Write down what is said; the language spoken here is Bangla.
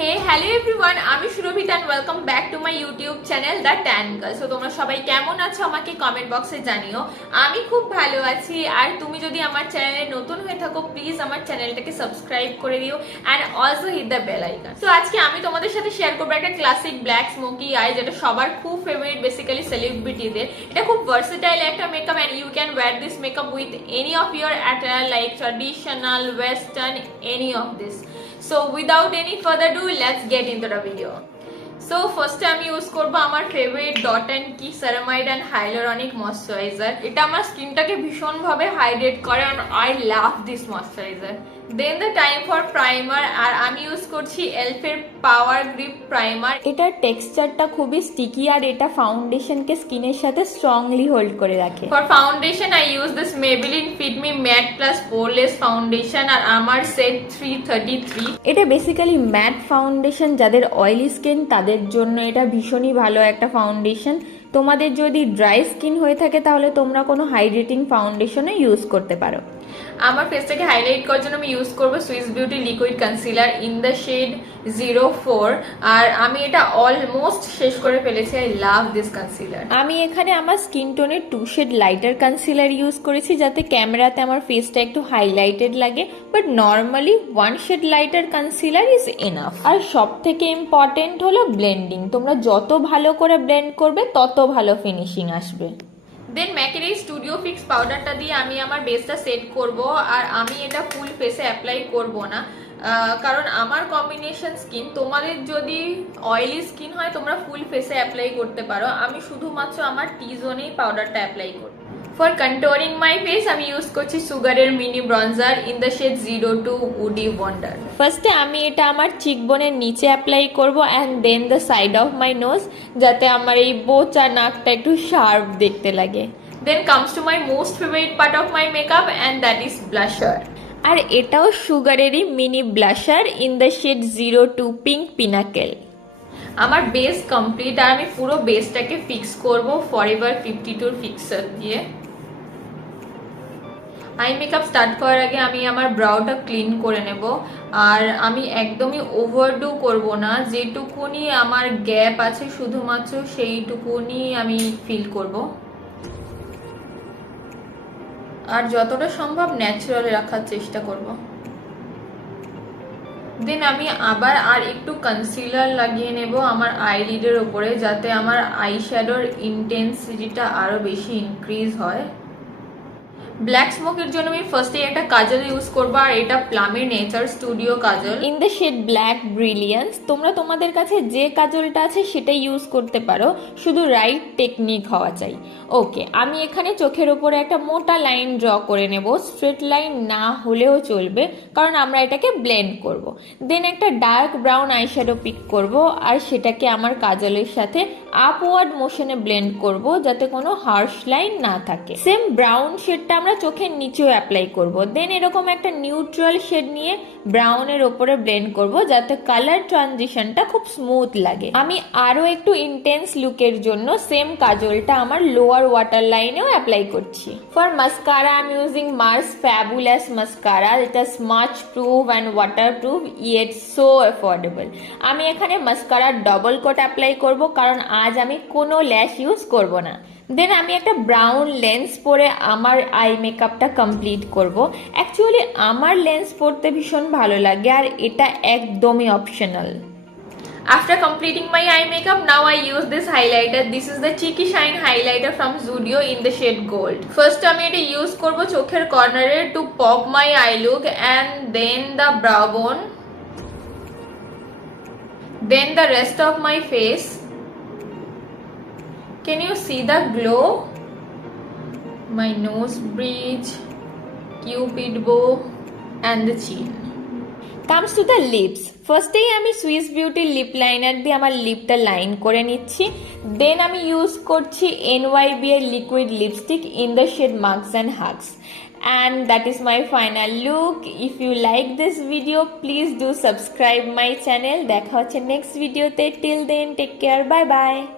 Hey, hello everyone, আমি সুরভিত and welcome back to my YouTube channel The Tan Girl. So তোমরা সবাই কেমন আছো আমাকে কমেন্ট বক্সে জানিও। আমি খুব ভালো আছি আর তুমি যদি আমার চ্যানেলে নতুন হয়ে থাকো প্লিজ আমার চ্যানেলটাকে সাবস্ক্রাইব করে দিও and also hit the bell icon. So আজকে আমি তোমাদের সাথে শেয়ার করব একটা ক্লাসিক ব্ল্যাক স্মোকি আই যেটা সবার খুব ফেভারিট বেসিক্যালি সেলিব্রিটিদের। এটা খুব ভার্সেটাইল একটা makeup and you can wear this makeup with any of your attire like traditional, western, any of this. So without any further ado, let's get into the video. So first আমি ইউজ করব আমার ফেভারিট ডট এন্ড কি সেরামাইড এন্ড হাইলোরনিক ময়শ্চারাইজার। এটা আমার স্কিনটাকে ভীষণ ভাবে হাইড্রেট করে and I love this moisturizer. Then the time for primer আর আমি ইউজ করছি এলফ এর পাওয়ার গ্রিপ প্রাইমার। এটার টেক্সচারটা খুবই স্টিকি আর এটা ফাউন্ডেশনকে স্কিনের সাথে স্ট্রংলি হোল্ড করে রাখে। For foundation I use this Maybelline Fit Me Matte Plus Poreless foundation আর আমার সেট 333। এটা বেসিক্যালি ম্যাট ফাউন্ডেশন, যাদের অয়েলি স্কিন তাদের জন্য এটা ভীষণই ভালো একটা ফাউন্ডেশন। তোমাদের যদি ড্রাই স্কিন হয়ে থাকে তাহলে তোমরা কোনো হাইড্রেটিং ফাউন্ডেশনও ইউজ করতে পারো। আমার ফেসটাকে হাইলাইট করার জন্য আমি ইউজ করব Swiss beauty liquid concealer in the shade 04 আর আমি এটা অলমোস্ট শেষ করে ফেলেছি। I love this concealer. আমি এখানে আমার স্কিন টোনের 2 শেড লাইটার কনসিলার ইউজ করেছি যাতে ক্যামেরাতে আমার ফেসটা একটু হাইলাইটেড লাগে, but normally 1 shade lighter concealer is enough. আর সব থেকে ইম্পর্টেন্ট হলো ব্লেন্ডিং। তোমরা যত ভালো করে ব্লেন্ড করবে তত ভালো ফিনিশিং আসবে। দেন ম্যাকের এই স্টুডিও ফিক্স পাউডারটা দিয়ে আমি আমার বেসটা সেট করব আর আমি এটা ফুল ফেসে অ্যাপ্লাই করব না, কারণ আমার কম্বিনেশন স্কিন। তোমাদের যদি অয়েলি স্কিন হয় তোমরা ফুল ফেসে অ্যাপ্লাই করতে পারো। আমি শুধুমাত্র আমার টি জোনেই পাউডারটা অ্যাপ্লাই করব। ফর কন্ট্রোলিং মাই ফেস আমি ইউজ করছি সুগারের mini bronzer in the shade 02 woody wonder. ফার্স্টে আমি এটা আমার চিকবোনের নিচে অ্যাপ্লাই করব and then the side of my nose, যাতে আমার এই বোচা নাকটা একটু শার্প দেখতে লাগে। Then comes to my most favourite part of my makeup and that is blusher. আর এটাও সুগারেরই mini blusher in the shade 02 pink pinnacle. আমার বেস কমপ্লিট আর আমি পুরো বেসটাকে ফিক্স করব ফরএভার 52 ফিক্সার দিয়ে। আই মেকআপ স্টার্ট করার আগে আমি আমার ব্রাউটা ক্লিন করে নেব আর আমি একদমই ওভারডু করব না। যেটুকুনি আমার গ্যাপ আছে শুধুমাত্র সেইটুকুনি আমি ফিল করব আর যতটা সম্ভব ন্যাচারাল রাখার চেষ্টা করব। দেন আমি আবার আর একটু কনসিলার লাগিয়ে নেব আমার আইলিডের ওপরে, যাতে আমার আই শ্যাডোর ইন্টেন্সিটিটা আরো বেশি ইনক্রিজ হয়। ব্ল্যাক স্মোকের জন্য আমি ফার্স্টে একটা কাজল ইউজ করবো আর এটা প্লামের nature studio kajal in the shade black brilliance. তোমরা তোমাদের কাছে যে কাজলটা আছে সেটা ইউজ করতে পারো, শুধু রাইট টেকনিক হওয়া চাই। ওকে, আমি এখানে চোখের উপরে একটা মোটা লাইন ড্র করে নেব। স্ট্রেট লাইন না হলেও চলবে কারণ আমরা এটাকে ব্লেন্ড করব। দেন একটা ডার্ক ব্রাউন আইশ্যাডো পিক করব আর সেটাকে আমার কাজলের সাথে আপওয়ার্ড মোশনে ব্লেন্ড করব যাতে কোনো হার্শ লাইন না থাকে। সেম ব্রাউন শেডটা আমরা চোখের নিচেও অ্যাপ্লাই করব। দেন এরকম একটা নিউট্রাল শেড নিয়ে ব্রাউনের ওপরে ব্লেন্ড করব যাতে কালার ট্রানজিশনটা খুব স্মুথ লাগে। আমি আরো একটু ইন্টেন্স লুকের জন্য সেম কাজলটা আমার লোয়ার ওয়াটার লাইনেও অ্যাপ্লাই করছি। For mascara I am using Mars fabulous mascara. এটা smudge proof and water proof yet so affordable. আমি এখানে মাস্কারার ডবল কোট অ্যাপ্লাই করব কারণ আজ আমি কোনো ল্যাশ ইউজ করব না। দেন আমি একটা ব্রাউন লেন্স পরে আমার আই মেকআপটা কমপ্লিট করব। অ্যাকচুয়ালি আমার লেন্স পরতে ভীষণ ভালো লাগে আর এটা একদমই optional. After completing my eye makeup, now I use this highlighter. This is the Cheeky Shine highlighter from Zudio in the shade gold. First আমি এটা ইউজ করব চোখের কর্নারে to pop my eye look and then the brow bone, then the rest of my face. Can you see the glow? My nose bridge, cupid bow and the chin. Comes to the lips. ফার্স্টেই আমি সুইস বিউটি লিপ লাইনার দিয়ে আমার লিপটা লাইন করে নিচ্ছি। দেন আমি ইউজ করছি NYB এর liquid lipstick in the shade marks and hugs and that is my final look. If you like this video please do subscribe my channel. দেখা হচ্ছে নেক্সট ভিডিওতে। till then take care, bye bye.